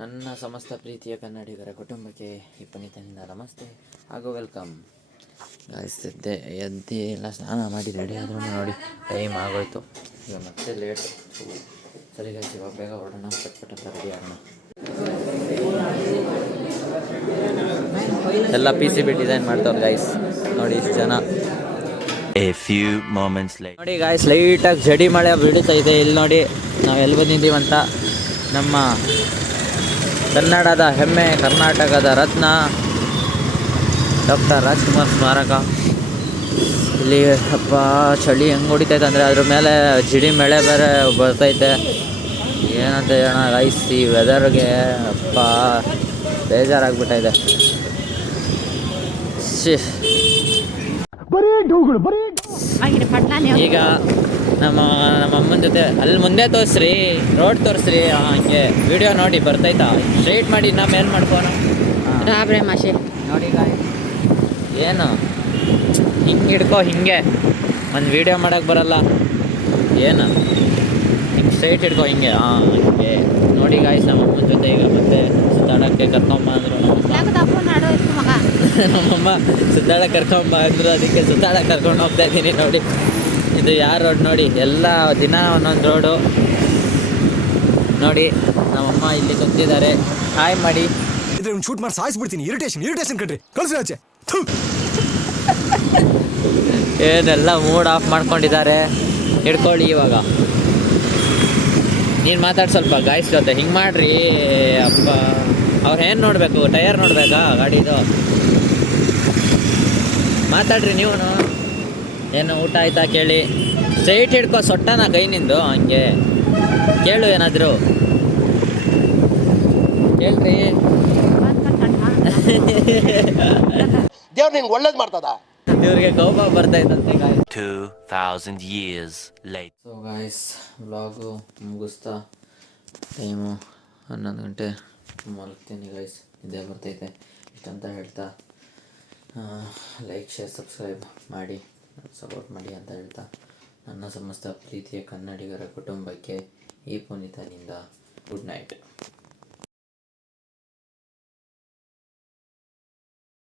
ನನ್ನ ಸಮಸ್ತ ಪ್ರೀತಿಯ ಕನ್ನಡಿಗರ ಕುಟುಂಬಕ್ಕೆ ಈ ಪುನೀತನಿಂದ ನಮಸ್ತೆ ಹಾಗೂ ವೆಲ್ಕಮ್. ಗಾಯಿಸ್ತಿದ್ದೆ ಎದ್ದು ಎಲ್ಲ ಸ್ನಾನ ಮಾಡಿ ರೆಡಿ ಆದ್ರೂ ನೋಡಿ ಟೈಮ್ ಆಗೋಯ್ತು. ಈಗ ಮತ್ತೆ ಲೇಟ್. ಸರಿ ಗಾಯ್ಸ್, ಇವಾಗ ಬೇಗ ಹೊರಡೋಣ, ಪಟ್ಪಟ್ ಅಂತ ರೆಡಿ ಆಗೋಣ. ಎಲ್ಲ PCB ಡಿಸೈನ್ ಮಾಡ್ತವ್ರು ಗಾಯ್ಸ್, ನೋಡಿ ಇಷ್ಟು ಜನ. A few moments later. ನೋಡಿ ಗಾಯ್ಸ್, ಲೈಟಾಗಿ ಜಡಿ ಮಳೆ ಬೀಳ್ತಾ ಇದೆ. ಇಲ್ಲಿ ನೋಡಿ ನಾವು ಎಲ್ಲಿ ಬಂದಿದ್ದೀವಂತ. ನಮ್ಮ ಕನ್ನಡದ ಹೆಮ್ಮೆ, ಕರ್ನಾಟಕದ ರತ್ನ ಡಾಕ್ಟರ್ ರಾಜ್ಕುಮಾರ್ ಸ್ಮಾರಕ. ಇಲ್ಲಿ ಅಪ್ಪ ಚಳಿ ಹೆಂಗೆ ಹೊಡಿತೈತೆ ಅಂದರೆ ಅದ್ರ ಮೇಲೆ ಜಿಡಿ ಮಳೆ ಬೇರೆ ಬರ್ತೈತೆ. ಏನಂತ ಹೇಳೋಣ ಗೈಸ್, ಈ ವೆದರ್ಗೆ ಅಪ್ಪ ಬೇಜಾರಾಗ್ಬಿಟ್ಟಿದೆ. ಈಗ ನಮ್ಮ ಅಮ್ಮನ ಜೊತೆ ಅಲ್ಲಿ ಮುಂದೆ ತೋರಿಸ್ರಿ, ರೋಡ್ ತೋರಿಸ್ರಿ, ಹಂಗೆ ವಿಡಿಯೋ ನೋಡಿ ಬರ್ತೈತಾ. ಸ್ಟ್ರೈಟ್ ಮಾಡಿ ನಾ ಮೇಲ್ ಮಾಡ್ಕೋಣ ಮಾಷೆ ನೋಡಿ ಗಾಯ್ಸ್. ಏನು ಹಿಂಗೆ ಹಿಡ್ಕೊ, ಹಿಂಗೆ ಒಂದು ವಿಡಿಯೋ ಮಾಡೋಕ್ಕೆ ಬರಲ್ಲ ಏನು, ಹಿಂಗೆ ಸ್ಟ್ರೈಟ್ ಹಿಡ್ಕೊ ಹಿಂಗೆ. ಹಿಂಗೆ ನೋಡಿ ಗಾಯ್ಸ್, ನಮ್ಮ ಅಮ್ಮನ ಜೊತೆ ಈಗ ಮತ್ತೆ ಸುತ್ತಾಡೋಕ್ಕೆ ಕರ್ಕೊಂಬ ಅಂದರು. ನಮ್ಮಮ್ಮ ಸುತ್ತಾಡಕ್ಕೆ ಕರ್ಕೊಂಬ ಅಂದರು, ಅದಕ್ಕೆ ಸುತ್ತಾಡಕ್ಕೆ ಕರ್ಕೊಂಡು ಹೋಗ್ತಾ ಇದ್ದೀನಿ. ನೋಡಿ ಇದು ಯಾರು ರೋಡ್ ನೋಡಿ, ಎಲ್ಲ ದಿನ ಒಂದೊಂದು ರೋಡು ನೋಡಿ. ನಮ್ಮಮ್ಮ ಇಲ್ಲಿ ಸುತ್ತಿದ್ದಾರೆ, ಹಾಯ್ ಮಾಡಿ. ಶೂಟ್ ಮಾಡಿ ಸಾಯಿಸ್ಬಿಡ್ತೀನಿ. ಇರಿಟೇಷನ್ ಕಣ್ರಿ, ಕಳ್ಸಿ ಆಚೆ. ಏನೆಲ್ಲ ಮೂಡ್ ಆಫ್ ಮಾಡ್ಕೊಂಡಿದ್ದಾರೆ. ಹಿಡ್ಕೊಳ್ಳಿ ಇವಾಗ. ನೀನು ಮಾತಾಡಿ ಸ್ವಲ್ಪ ಗಾಯ್ಸ್ ಜೊತೆ. ಹಿಂಗೆ ಮಾಡ್ರಿ ಅಪ್ಪ. ಅವ್ರು ಏನು ನೋಡಬೇಕು, ಟಯರ್ ನೋಡಬೇಕಾ ಗಾಡಿದು? ಮಾತಾಡ್ರಿ ನೀವು. ಏನು ಊಟ ಆಯ್ತಾ ಕೇಳಿ. ಸ್ಟ್ರೈಟ್ ಹಿಡ್ಕೊ, ಸೊಟ್ಟನ ಕೈ ನಿಂದು ಹಂಗೆ ಕೇಳು, ಏನಾದರೂ ಕೇಳ್ರಿ. ದೇವ್ರು ನಿಂಗೆ ಒಳ್ಳೇದು ಮಾಡ್ತದ. ಇವ್ರಿಗೆ ಕೋಪ ಬರ್ತೈತಂತೆ guys. 2000 years later. So guys, vlog ಮುಗಿಸ್ತಾ ಟೈಮು 11 ಗಂಟೆ ಮಲಗ್ತೀನಿ ಗಾಯ್ಸ್. ಇದೇ ಬರ್ತೈತೆ. ಇಷ್ಟಂತ ಹೇಳ್ತಾ ಲೈಕ್, ಶೇರ್, ಸಬ್ಸ್ಕ್ರೈಬ್ ಮಾಡಿ, ಸಪೋರ್ಟ್ ಮಾಡಿ ಅಂತ ಹೇಳ್ತಾ, ನನ್ನ ಸಮಸ್ತ ಪ್ರೀತಿಯ ಕನ್ನಡಿಗರ ಕುಟುಂಬಕ್ಕೆ ಈ ಪುನೀತನಿಂದ ಗುಡ್ ನೈಟ್.